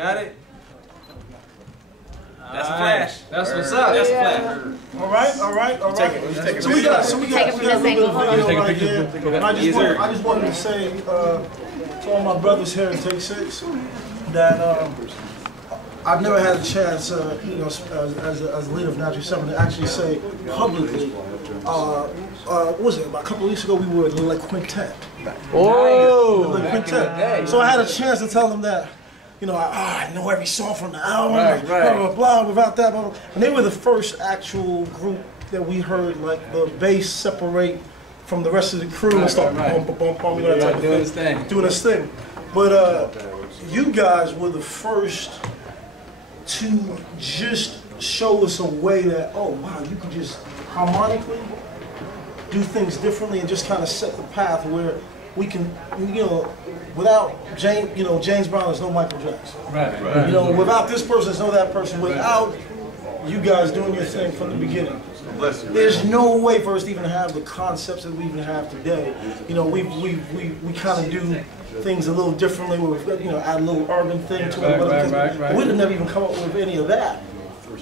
Got it? That's a flash. That's what's up. That's a flash. All right. So we got a little bit of video right here. And I just wanted to say to all my brothers here at Take 6 that I've never had a chance, you know, as a leader of 937 to actually say publicly. What was it? About a couple of weeks ago, we were in Le Quintet. Oh, Le Quintet. So I had a chance to tell them that. You know, I know every song from the album, blah, blah, blah, without that, blah, blah. And they were the first actual group that we heard, like, the bass separate from the rest of the crew and start bump, you know, that type of thing. Doing this thing. But you guys were the first to just show us a way that, oh, wow, you can just harmonically do things differently and just kind of set the path where we can, you know, without James, you know, James Brown, there's no Michael Jackson. Right. You know, without this person, there's no that person. Without you guys doing your thing from the beginning, there's no way for us to even have the concepts that we even have today. You know, we kind of do things a little differently. You know, add a little urban thing to it. We'd have never even come up with any of that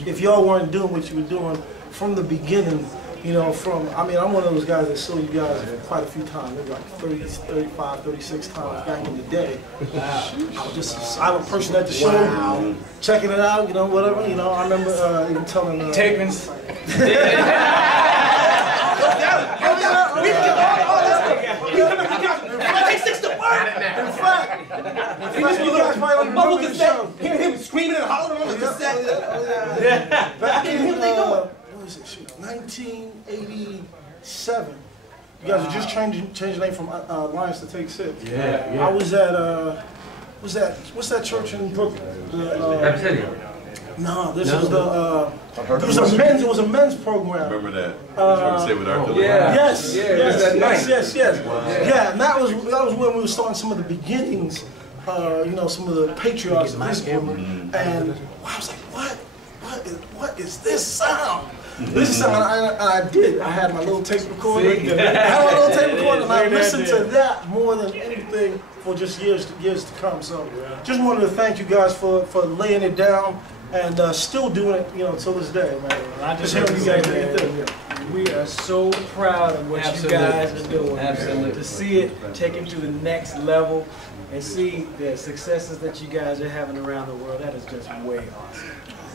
if y'all weren't doing what you were doing from the beginning. You know, I mean, I'm one of those guys that saw you guys quite a few times, maybe like 30, 35, 36 times back in the day. I was just a silent person at the show, checking it out, you know, whatever. You know, I remember even telling... Tapings. In fact, you guys probably remember the show. Hear him screaming and hollering on the cassette. Back in, what was it, shoot, 1987. You guys were just changing the name from Lions to Take 6. Yeah. I was at, what's that church in Brooklyn? No, this was the, it was a men's program. Remember that? Say with our Yes. Yeah, and that was when we were starting some of the beginnings, you know, some of the patriarchs of this group. And I was like, what is this sound? This is something I had my little tape recorder. And I listened to that more than anything for just years to come. So just wanted to thank you guys for laying it down and still doing it, you know, till this day, man. I just heard you guys do your thing. We are so proud of what you guys are doing. Absolutely. To see it taken to the next level and see the successes that you guys are having around the world, that is just way awesome.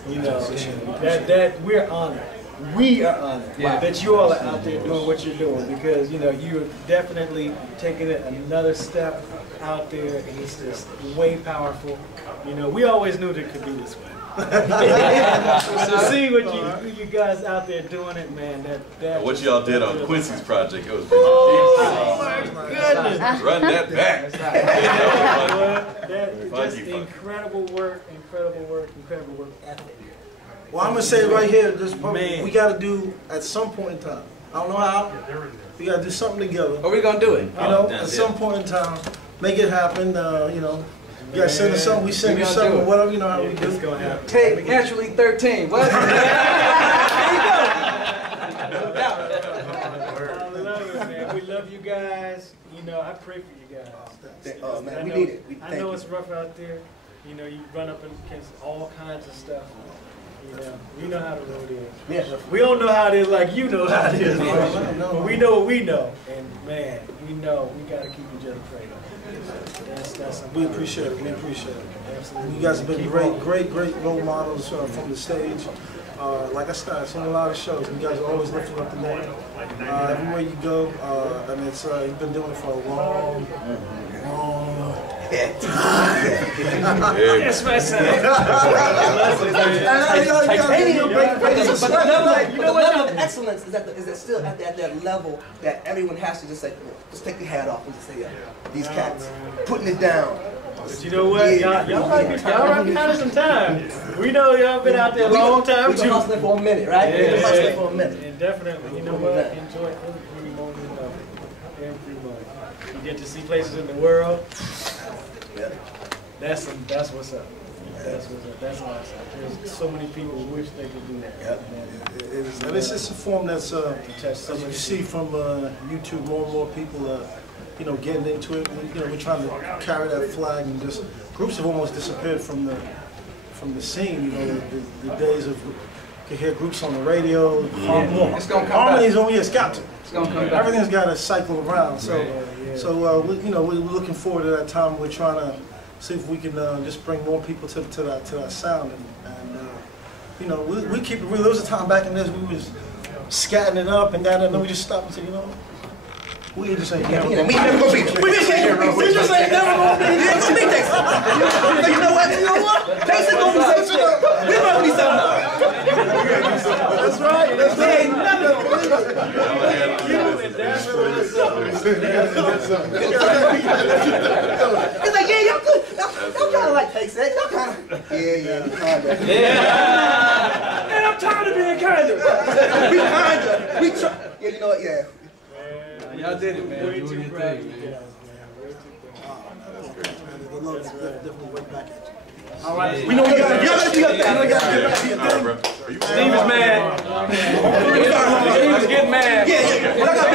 You know, that we're honored. We are honored that you all are out there doing what you're doing, because, you know, you're definitely taking it another step out there, and it's just way powerful. You know, we always knew that it could be this way. So see what you guys out there doing it, man. What y'all did on Quincy's project, it was oh my goodness! Run that back. Just incredible work ethic. Well, I'm gonna say right here, we gotta do at some point in time. I don't know how. We gotta do something together. Are we gonna do it? You know, at some point in time, make it happen. You know. You guys send us something, we send you something, whatever, you know how we do. It's gonna happen. Take naturally 13. What? There you go. I love it, man. We love you guys. You know, I pray for you guys. Oh man, we need it. I know it's rough out there. You know, you run up against all kinds of stuff. You know how the road is. Yeah. We don't know how it is like you know how it is. But we know what we know. And man, we know we gotta keep each other prayed up. We appreciate it. We appreciate it. Absolutely. You guys have been great role models from the stage. Like I said, I've seen a lot of shows. You guys are always lifting up the name. Everywhere you go, and it's you've been doing it for a long time. Yes, myself. But the level of excellence is still at that level that everyone has to just say, just take the hat off and just say, these cats putting it down. But you know what? Y'all might be out of some time. We know y'all been out there a long time too. We've been hustling for a minute, right? We've been hustling for a minute. And definitely, you know what? Enjoy every moment of it. Every moment. You get to see places in the world. That's what's up. That's what's up. That's awesome. There's so many people who wish they could do that. And it's just a form that's, as you see from YouTube, more and more people you know, getting into it. You know, we're trying to carry that flag, and just groups have almost disappeared from the scene. You know, the days of you can hear groups on the radio. It's gonna come Harmony's back. on. Yeah, it's got to. It's gonna come back. Everything's got to cycle around. So, you know, we're looking forward to that time. We're trying to see if we can just bring more people to that sound, and you know, we keep it real. There was a time back in this we was scatting it up and then we just stopped and said, you know, we just ain't never gonna We never gonna beat you. we just ain't never gonna beat You ain't gonna beat Jason. You know what? Jason gonna be something. We gonna be something. That's right. That's right. Ain't never gonna beat He's like, yeah, y'all good. Y'all kind of like takes that. Y'all kind of. Yeah, we kind of. Yeah. And I'm tired of being kind of. We kind of. We try. Yeah, you know what? Yeah. Y'all did it, man. Doing your thing, man. The love is definitely way back at you. All right. We know you got Are you Steve is mad. Steve is getting mad. Yeah.